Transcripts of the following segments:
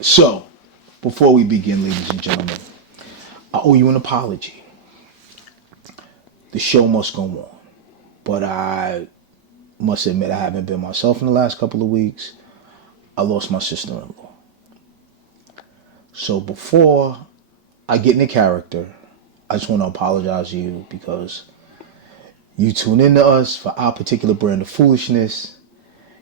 So, before we begin, ladies and gentlemen, I owe you an apology. The show must go on. But I must admit I haven't been myself in the last couple of weeks. I lost my sister-in-law. So before I get into character, I just want to apologize to you because you tune in to us for our particular brand of foolishness.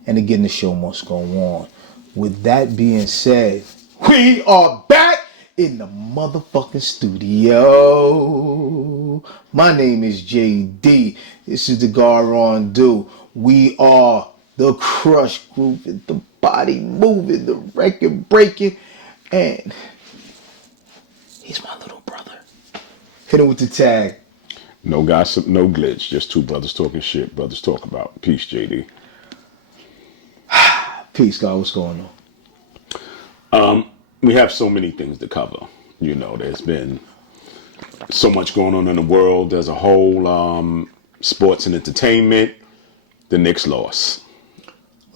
And again, the show must go on. With that being said, we are back in the motherfucking studio. My name is JD. This is the Garondu. We are the Crush Group, the body moving, the record breaking, and he's my little brother. Hit him with the tag. No gossip, no glitch. Just two brothers talking shit. Brothers talk about. Peace, JD. Peace, God. What's going on? We have so many things to cover. You know, there's been so much going on in the world as a whole. Sports and entertainment. The Knicks lost.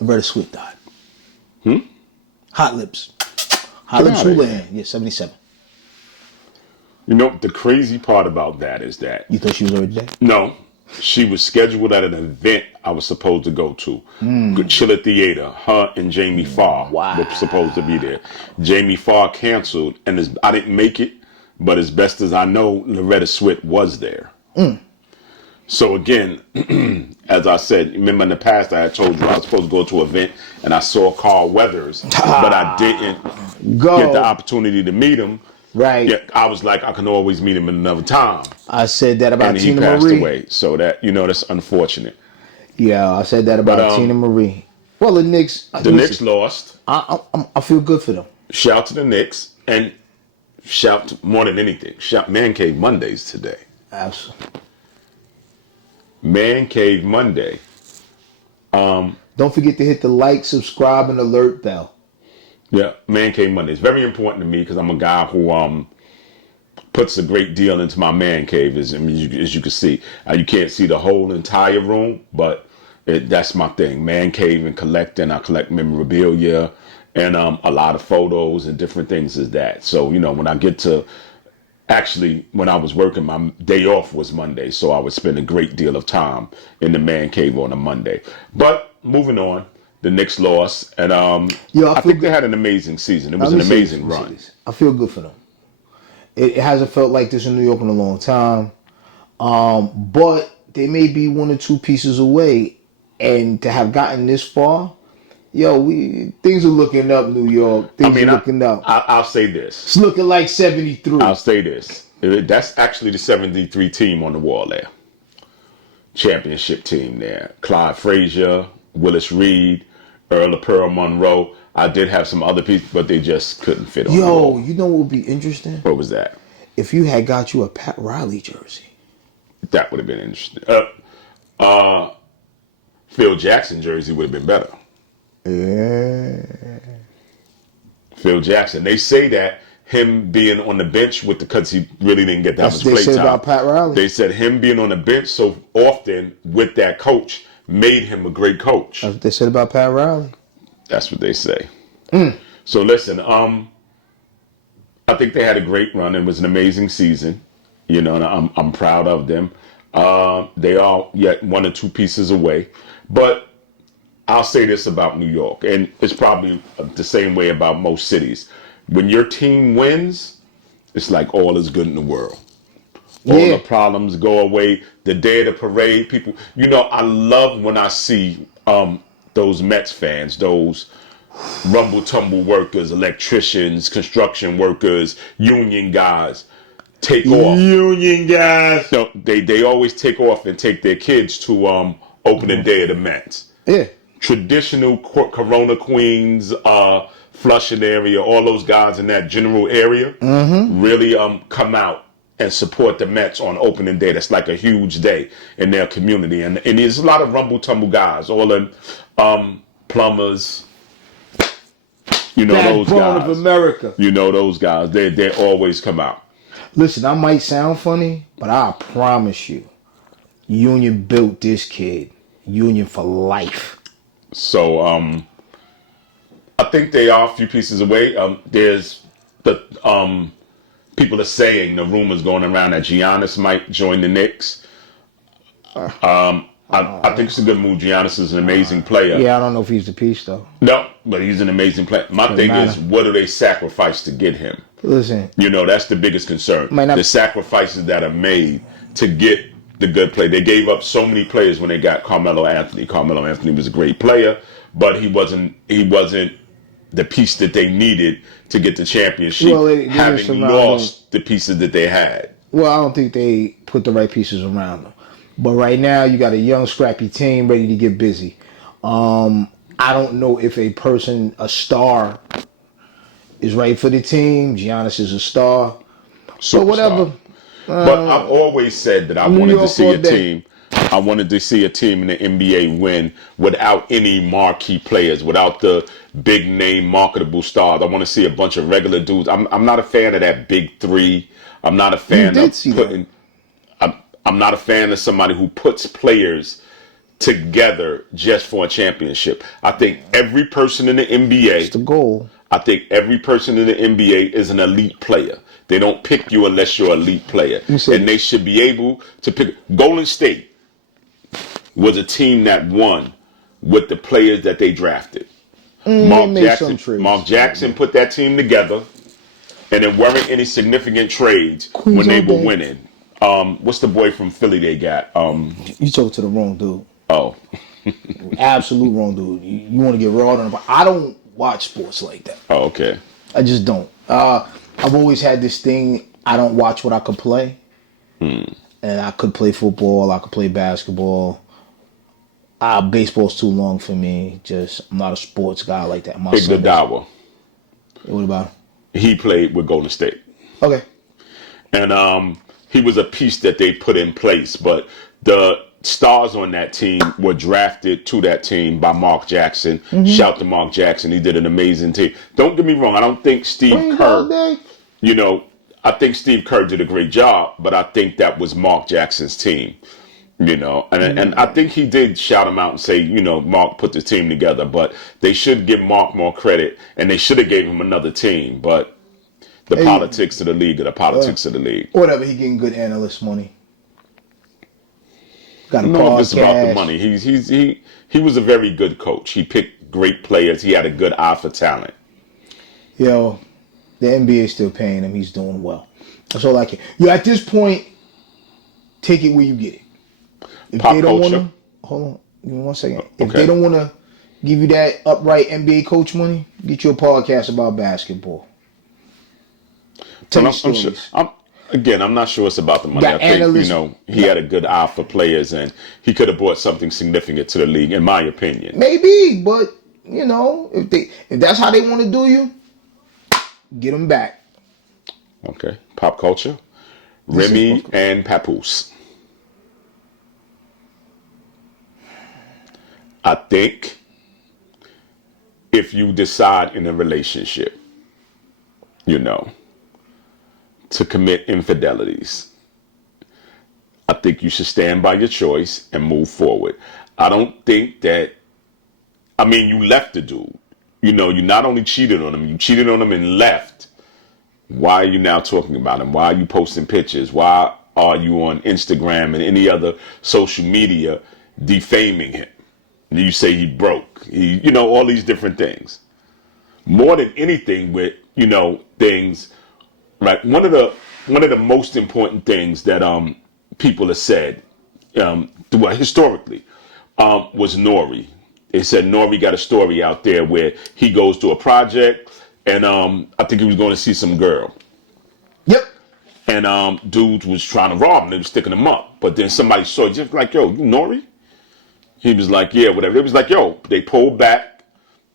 Loretta Swift died. Hot Lips. Hot Lips Houlihan. Yeah, 77. You know, the crazy part about that is that... You thought she was already dead? No. She was scheduled at an event I was supposed to go to. Chiller Theater. Her and Jamie Farr were supposed to be there. Jamie Farr canceled, and I didn't make it, but as best as I know, Loretta Swift was there. So again, as I said, remember in the past I had told you I was supposed to go to an event, and I saw Carl Weathers, but I didn't get the opportunity to meet him. Right. Yeah, I was like, I can always meet him another time. I said that about Tina Marie. And he passed away. So that, you know, that's unfortunate. Yeah, I said that about Tina Marie. Well, the Knicks... Knicks lost. I feel good for them. Shout to the Knicks. And shout more than anything. Shout Man Cave Mondays today. Absolutely. Man Cave Monday. Don't forget to hit the like, subscribe, and alert bell. Yeah, Man Cave Monday. It's very important to me because I'm a guy who puts a great deal into my man cave. As you can see, you can't see the whole entire room, but that's my thing. Man cave and collecting. I collect memorabilia and a lot of photos and different things as that. So, you know, when I get to... Actually, when I was working, my day off was Monday, so I would spend a great deal of time in the man cave on a Monday. But moving on. The Knicks lost, and I think they had an amazing season. It was an amazing run. I feel good for them. It hasn't felt like this in New York in a long time, but they may be one or two pieces away, and to have gotten this far, things are looking up, New York. Things are looking up. I'll say this. It's looking like 73. I'll say this. That's actually the 73 team on the wall there. Championship team there. Clyde Frazier, Willis Reed, Earl of Pearl Monroe. I did have some other people, but they just couldn't fit on the wall. You know what would be interesting? What was that? If you had got you a Pat Riley jersey. That would have been interesting. Phil Jackson jersey would have been better. Yeah. Phil Jackson. They say that him being on the bench because he really didn't get that much play time. That's what they said about Pat Riley. They said him being on the bench so often with that coach made him a great coach. That's what they said about Pat Riley. That's what they say. So listen, I think they had a great run. It was an amazing season, you know, and I'm proud of them. They are yet one or two pieces away, but I'll say this about New York, and it's probably the same way about most cities. When your team wins, it's like all is good in the world. All the problems go away. The day of the parade, people, you know, I love when I see those Mets fans, those rumble tumble workers, electricians, construction workers, union guys take off. Union guys. No, they always take off and take their kids to opening day of the Mets. Yeah. Traditional Corona Queens, Flushing area, all those guys in that general area really come out and support the Mets on opening day. That's like a huge day in their community. And there's a lot of rumble-tumble guys, all the plumbers, you know, those guys. Of America. You know those guys. They always come out. Listen, I might sound funny, but I promise you, Union built this kid. Union for life. So, I think they are a few pieces away. There's the people are saying the rumors going around that Giannis might join the Knicks. I think it's a good move. Giannis is an amazing player. Yeah, I don't know if he's the piece though. No, but he's an amazing player. My thing is, what do they sacrifice to get him? Listen, That's the biggest concern. The sacrifices that are made to get the good play. They gave up so many players when they got Carmelo Anthony. Carmelo Anthony was a great player, but he wasn't the piece that they needed to get the championship, having lost the pieces that they had. Well, I don't think they put the right pieces around them. But right now, you got a young, scrappy team ready to get busy. I don't know if a star, is right for the team. Giannis is a star. So whatever. But I've always said that I wanted to see a team. I wanted to see a team in the NBA win without any marquee players, without the big name marketable stars. I want to see a bunch of regular dudes. I'm not a fan of that big three. I'm not a fan of putting. I'm not a fan of somebody who puts players together just for a championship. I think every person in the NBA. It's the goal. I think every person in the NBA is an elite player. They don't pick you unless you're an elite player. And they should be able to pick. Golden State was a team that won with the players that they drafted. Mark Jackson put that team together, and there weren't any significant trades when they were winning. What's the boy from Philly they got? You talk to the wrong dude. Oh. Absolute wrong dude. You want to get raw on him. I don't watch sports like that. Oh, okay. I just don't. I've always had this thing. I don't watch what I could play. And I could play football. I could play basketball. Baseball's too long for me. I'm not a sports guy like that. Iguodala. What about him? He played with Golden State. Okay. And he was a piece that they put in place. But the stars on that team were drafted to that team by Mark Jackson. Mm-hmm. Shout to Mark Jackson. He did an amazing team. Don't get me wrong. I don't think Steve Kerr, I think Steve Kerr did a great job, but I think that was Mark Jackson's team, and I think he did shout him out and say, Mark put the team together, but they should give Mark more credit, and they should have gave him another team, but the politics of the league are the politics of the league. Whatever, he getting good analyst money. Got a podcast. If it's about the money. He was a very good coach. He picked great players. He had a good eye for talent. The NBA is still paying him. He's doing well. That's all I can. At this point, take it where you get it. If Pop they don't culture. want to, hold on, give me 1 second. If they don't want to give you that upright NBA coach money, get you a podcast about basketball. Tell me stories. I'm not sure it's about the money. I think, he had a good eye for players, and he could have brought something significant to the league, in my opinion. Maybe, but if that's how they want to do you, get them back. Okay. Pop culture. Remy and Papoose. I think if you decide in a relationship, to commit infidelities, I think you should stand by your choice and move forward. I don't think that, you left the dude. You not only cheated on him, you cheated on him and left. Why are you now talking about him? Why are you posting pictures? Why are you on Instagram and any other social media defaming him? You say he broke. All these different things. More than anything with, things, right? One of the most important things that people have said historically was Nori. They said Nori got a story out there where he goes to a project and I think he was going to see some girl. Yep. And dudes was trying to rob him. They was sticking him up. But then somebody saw it, just like, yo, you Nori? He was like, yeah, whatever. It was like, yo, they pulled back.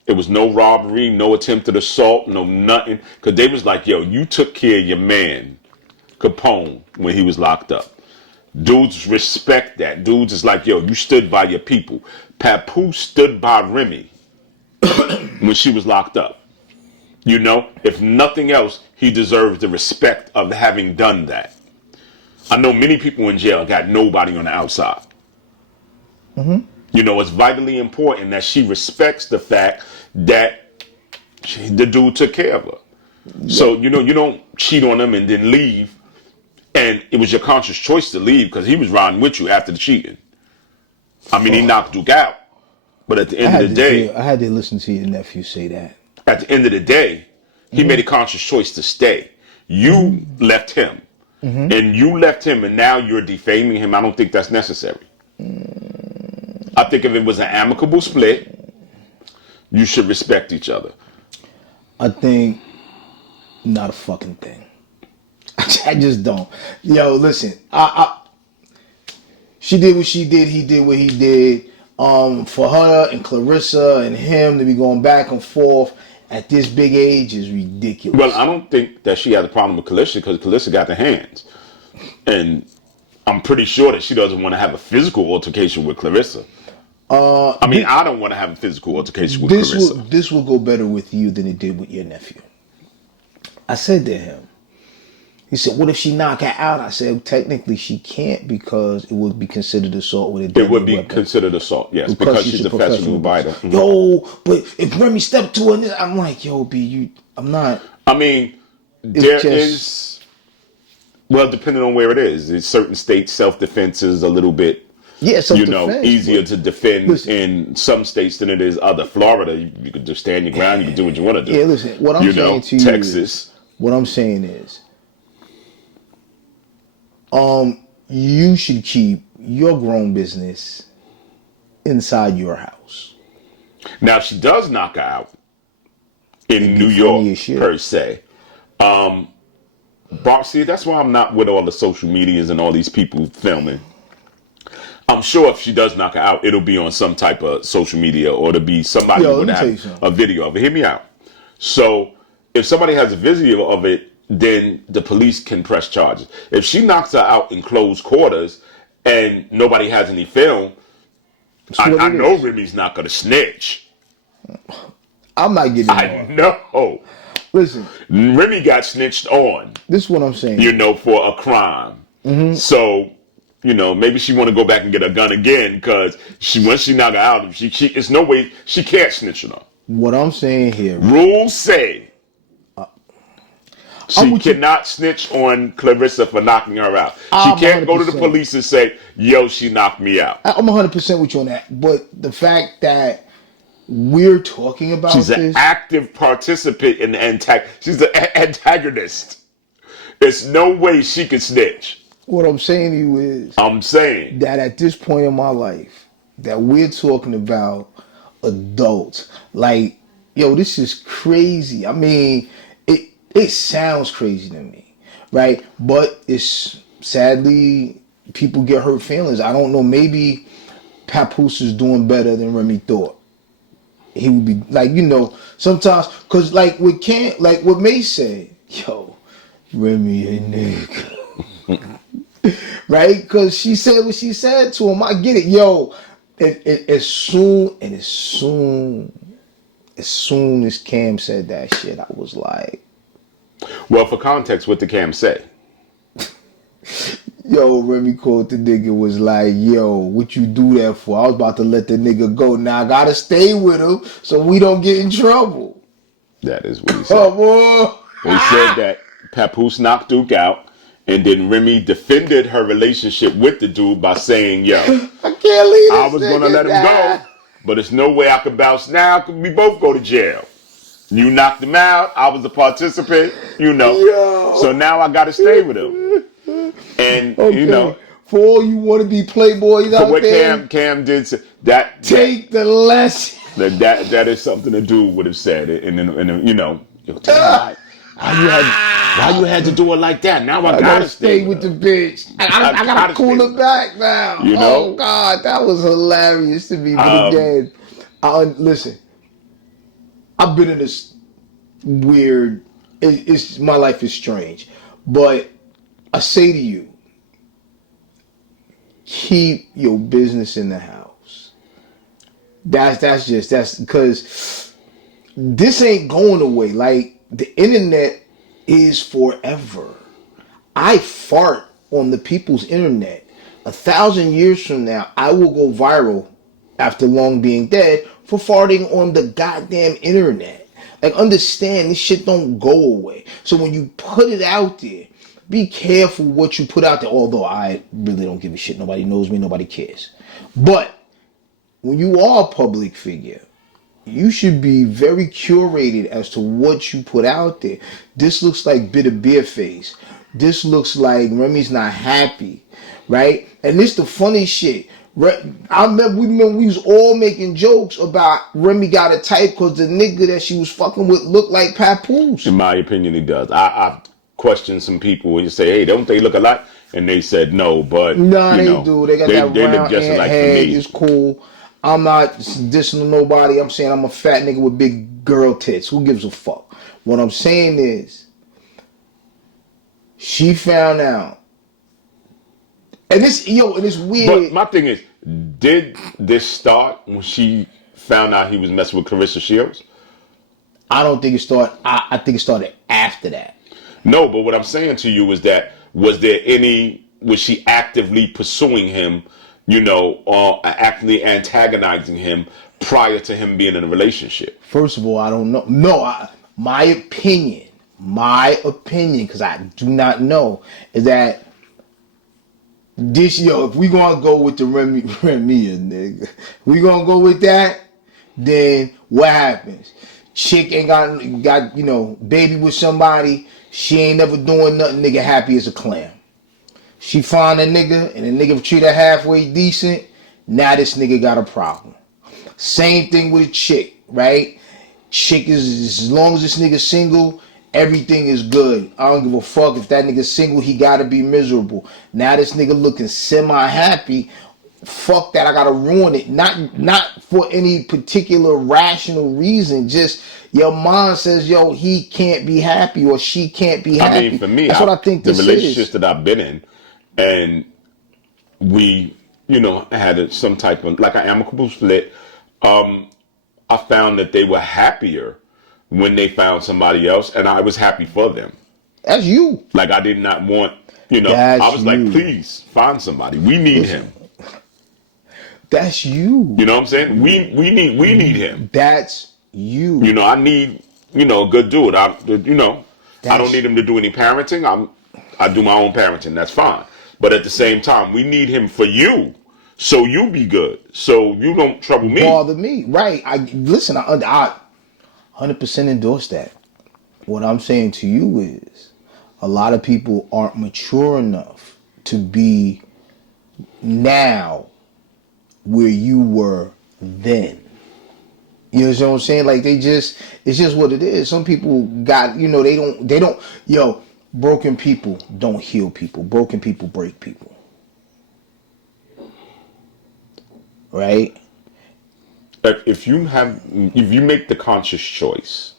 It was no robbery, no attempted assault, no nothing. Because they was like, yo, you took care of your man, Capone, when he was locked up. Dudes respect that. Dudes is like, yo, you stood by your people. Papoose stood by Remy when she was locked up. If nothing else, he deserves the respect of having done that. I know many people in jail got nobody on the outside. Mm-hmm. It's vitally important that she respects the fact that The dude took care of her. So, you don't cheat on him and then leave. And it was your conscious choice to leave because he was riding with you after the cheating. I mean, he knocked Duke out. But at the end of the day, I had to listen to your nephew say that. at the end of the day, he made a conscious choice to stay. You left him. And you left him, and now you're defaming him. I don't think that's necessary. I think if it was an amicable split, you should respect each other. I think not a fucking thing. I just don't. Yo, listen. She did what she did. He did what he did. For her and Clarissa and him to be going back and forth at this big age is ridiculous. Well, I don't think that she had a problem with Clarissa because Clarissa got the hands. And I'm pretty sure that she doesn't want to have a physical altercation with Clarissa. I don't want to have a physical altercation with Clarissa. This will go better with you than it did with your nephew. I said to him, he said, what if she knock her out? I said, technically she can't because it would be considered assault with a deadly It would be weapon. considered assault, yes, because she's a professional fighter. Mm-hmm. Yo, but if Remy stepped to her, I'm like, yo, B, I'm not. I mean, well, depending on where it is. In certain states, self-defense is a little bit, easier to defend in some states than it is other. Florida, you could just stand your ground, you can do what you want to do. Yeah, listen, what I'm saying to you Texas. What I'm saying is, you should keep your grown business inside your house. Now, she does knock her out in New York, per se. See, that's why I'm not with all the social medias and all these people filming. I'm sure if she does knock her out, it'll be on some type of social media or it'll be somebody who would have a video of it. Hear me out. So, if somebody has a video of it, then the police can press charges. If she knocks her out in closed quarters and nobody has any film, I know Remy's not going to snitch. I'm not getting I know. Listen. Remy got snitched on. This is what I'm saying. For a crime. Mm-hmm. So, maybe she want to go back and get a gun again because once she knocked her out, it's no way she can't snitch on her. What I'm saying here. Rules say she cannot snitch on Clarissa for knocking her out. She can't go to the police and say, yo, she knocked me out. I'm 100% with you on that. But the fact that we're talking about she's an active participant in the she's an antagonist. There's no way she could snitch. What I'm saying to you is I'm saying that at this point in my life that we're talking about adults. Like, yo, this is crazy. I mean, it sounds crazy to me, right? But it's sadly people get hurt feelings. I don't know. Maybe Papoose is doing better than Remy thought. He would be like, sometimes because like what May said, yo, Remy a nigga, right? Because she said what she said to him. I get it, yo. As soon as Cam said that shit, I was like. Well, for context, what did Cam say? Yo, Remy called the nigga, was like, yo, what you do that for? I was about to let the nigga go. Now I gotta stay with him so we don't get in trouble. That is what he said. He said that Papoose knocked Duke out, and then Remy defended her relationship with the dude by saying, yo, I can't leave I was gonna let him go, but there's no way I could bounce now because we both go to jail. You knocked him out. I was a participant, Yo. So now I got to stay with him. And, for all you want to be playboys out what there. Cam did say, that take the lesson. That is something the dude would have said. And why you had to do it like that? Now I gotta stay with the bitch. I gotta cool her back now. Oh, God. That was hilarious to me. But again, listen. I've been in this weird. My life is strange, but I say to you, keep your business in the house. That's because this ain't going away. Like the internet is forever. I fart on the people's internet. 1,000 years from now, I will go viral after long being dead for farting on the goddamn internet. Like, understand, this shit don't go away. So when you put it out there, be careful what you put out there. Although I really don't give a shit. Nobody knows me. Nobody cares. But when you are a public figure, you should be very curated as to what you put out there. This looks like bitter beer face. This looks like Remy's not happy, right? And this the funny shit. I remember we was all making jokes about Remy got a type because the nigga that she was fucking with looked like Papoose. In my opinion, he does. I questioned some people when you say, "Hey, don't they look alike?" And they said no, but Nah, they do. They got that they round look just ant alike head. to me. It's cool. I'm not dissing nobody. I'm saying I'm a fat nigga with big girl tits. Who gives a fuck? What I'm saying is, she found out. And this, and it's weird. But my thing is, did this start when she found out he was messing with Clarissa Shields? I don't think it started. I think it started after that. No, but what I'm saying to you is that was she actively pursuing him, or actively antagonizing him prior to him being in a relationship? First of all, I don't know. No, my opinion, because I do not know, is that this, if we gonna go with the Remy nigga, we gonna go with that, then what happens? Chick ain't got baby with somebody, she ain't never doing nothing, nigga happy as a clam. She find a nigga, and the nigga treat her halfway decent, now this nigga got a problem. Same thing with a chick, right? Chick is, as long as this nigga single, everything is good. I don't give a fuck if that nigga's single, he gotta be miserable. Now this nigga looking semi-happy, fuck that, I gotta ruin it. Not for any particular rational reason, just your mind says, yo, he can't be happy or she can't be happy. I mean, for me, that's what I think the this relationships is. that I've been in, and we, had some type of, like, an amicable split, I found that they were happier when they found somebody else, and I was happy for them. That's you. Like, I did not want, That's I was you. like, please find somebody. We need him. That's you. You know what I'm saying? We need him. That's you. I need, a good dude. I don't need him to do any parenting. I do my own parenting. That's fine. But at the same time, we need him for you. So you be good. So you don't trouble me. Bother me. Right. I 100% endorse that. What I'm saying to you is, a lot of people aren't mature enough to be now where you were then. You know what I'm saying? Like, it's just what it is. Some people got, they don't, broken people don't heal people. Broken people break people. Right? If you make the conscious choice,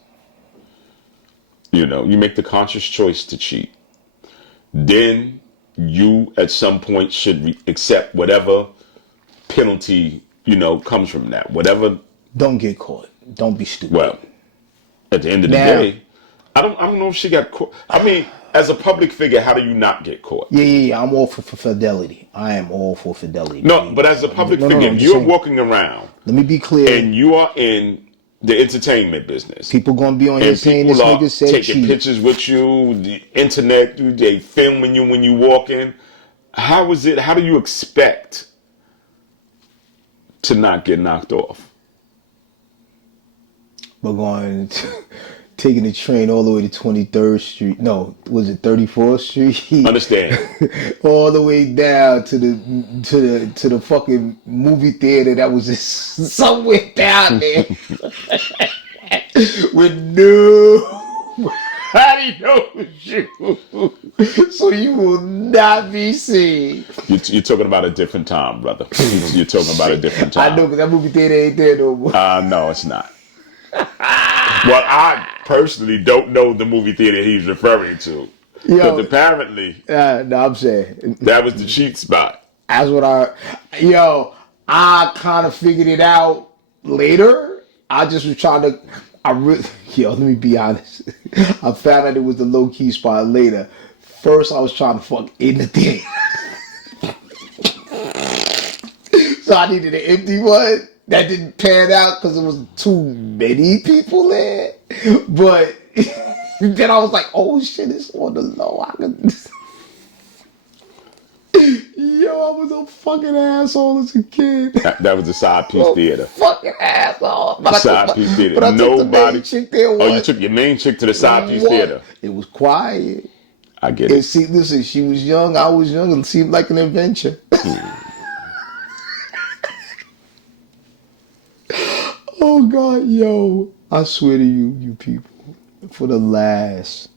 you make the conscious choice to cheat, then you at some point should accept whatever penalty, comes from that. Whatever. Don't get caught. Don't be stupid. Well, at the end of the day, I don't know if she got caught. I mean, as a public figure, how do you not get caught? Yeah. I'm all for fidelity. I am all for fidelity. No, baby. but as a public figure, if you're saying, walking around. Let me be clear. And you are in the entertainment business. People gonna be on here saying this nigga said taking cheat. pictures with you, the internet, they filming you when you walk in. How do you expect to not get knocked off? We're taking the train all the way to 23rd Street. No, was it 34th Street? Understand? All the way down to the fucking movie theater that was just somewhere down there. With no. How do you know it was you? So you will not be seen. You're talking about a different time, brother. You're talking about a different time. I know, because that movie theater ain't there no more. No, it's not. Well, I personally don't know the movie theater he's referring to. Because apparently, no, I'm saying that was the cheat spot. That's what I kind of figured it out later. I just was trying to, let me be honest. I found out it was the low key spot later. First, I was trying to fuck in the theater. So I needed an empty one. that didn't pan out because there was too many people there. But then I was like, oh shit, it's on the low. I could. Yo, I was a fucking asshole as a kid. That was the side piece A theater. fucking asshole. But Side piece theater. but I took the main Nobody. chick there Oh, you once. took your main chick to the side piece theater. It was quiet. I get And it. see, listen, she was young, I was young, and it seemed like an adventure. Oh God, yo, I swear to you, you people, for the last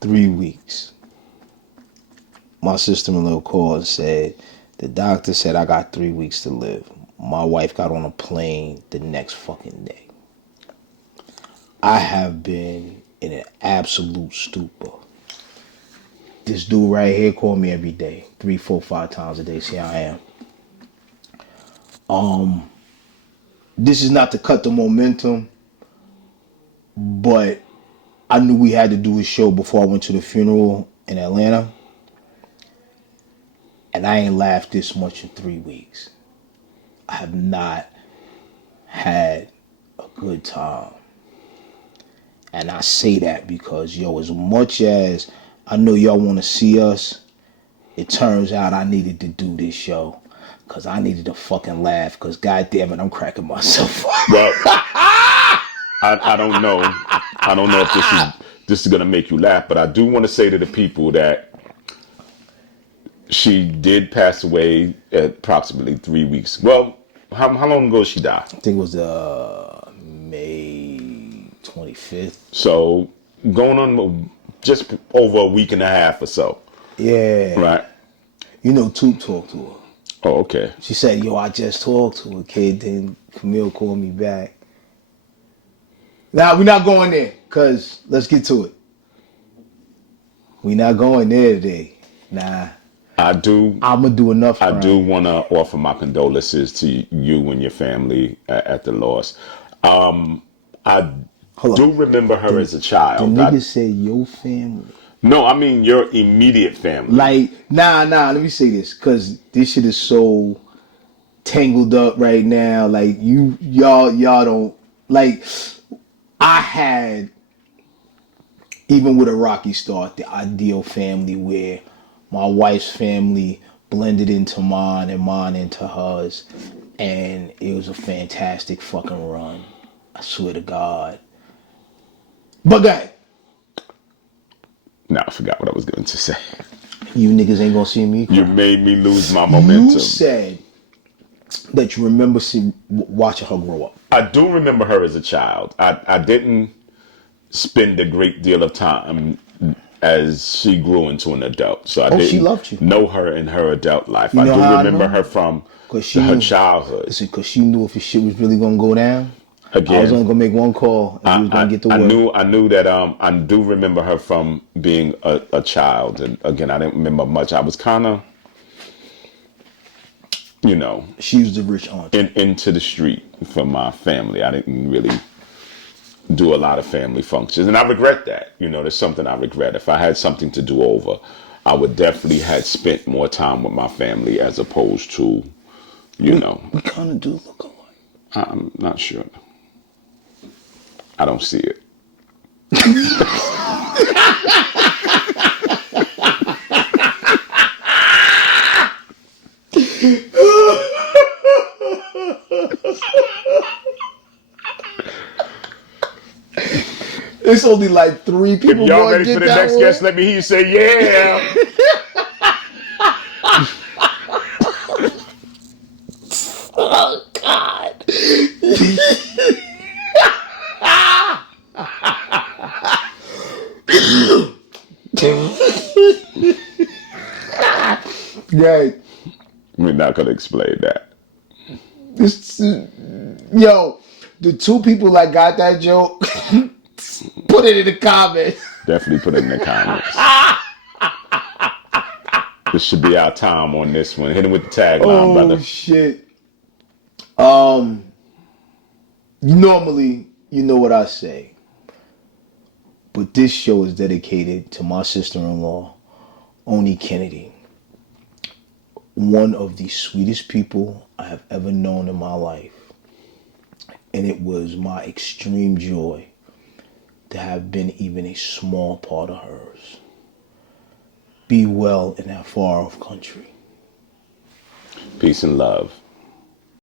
3 weeks, my sister-in-law called and said, the doctor said I got 3 weeks to live. My wife got on a plane the next fucking day. I have been in an absolute stupor. This dude right here called me every day, 3, 4, 5 times a day. See how I am. This is not to cut the momentum, but I knew we had to do a show before I went to the funeral in Atlanta. And I ain't laughed this much in 3 weeks. I have not had a good time. And I say that because, yo, as much as I know y'all want to see us, it turns out I needed to do this show because I needed to fucking laugh because, goddamn it, I'm cracking myself up. Well, I don't know. I don't know if this is gonna make you laugh, but I do want to say to the people that she did pass away at approximately 3 weeks. Well, how long ago did she die? I think it was May 25th. So going on just over a week and a half or so. Yeah. Right. You know, Toop talked to her. Oh, okay. She said, yo, I just talked to her, kid. Then Camille called me back. Now, we're not going there, because let's get to it. We're not going there today. Nah. I'm going to do enough I crying. do want to offer my condolences to you and your family at the loss. I do remember her as a child. The nigga said your family. No, I mean your immediate family. Like, nah, let me say this, because this shit is so tangled up right now. Like, y'all don't, like, I had, even with a rocky start, the ideal family where my wife's family blended into mine and mine into hers. And it was a fantastic fucking run. I swear to God. But go ahead. No, I forgot what I was going to say. You niggas ain't gonna see me cry. You made me lose my momentum. You said that you remember watching her grow up. I do remember her as a child. I didn't spend a great deal of time as she grew into an adult. So I didn't she loved you. know her in her adult life. You I know do how I remember know? her from her knew, childhood. Listen, because she knew if this shit was really gonna go down, Again, I was only gonna make one call and he was gonna get to work. I knew that I do remember her from being a child, and again, I didn't remember much. I was kind of, she was the rich aunt. Into the street for my family. I didn't really do a lot of family functions, and I regret that. There's something I regret. If I had something to do over, I would definitely had spent more time with my family as opposed to, We kind of do look alike. I'm not sure. I don't see it. It's only like 3 people. If y'all ready for the next guest, let me hear you say yeah. Oh God. Right. We're not gonna explain that. Yo, the 2 people that got that joke, put it in the comments. Definitely put it in the comments. This should be our time on this one. Hit him with the tagline, brother. Oh shit. Normally, you know what I say, but this show is dedicated to my sister-in-law, Oni Kennedy. One of the sweetest people I have ever known in my life. And it was my extreme joy to have been even a small part of hers. Be well in that far off country. Peace and love.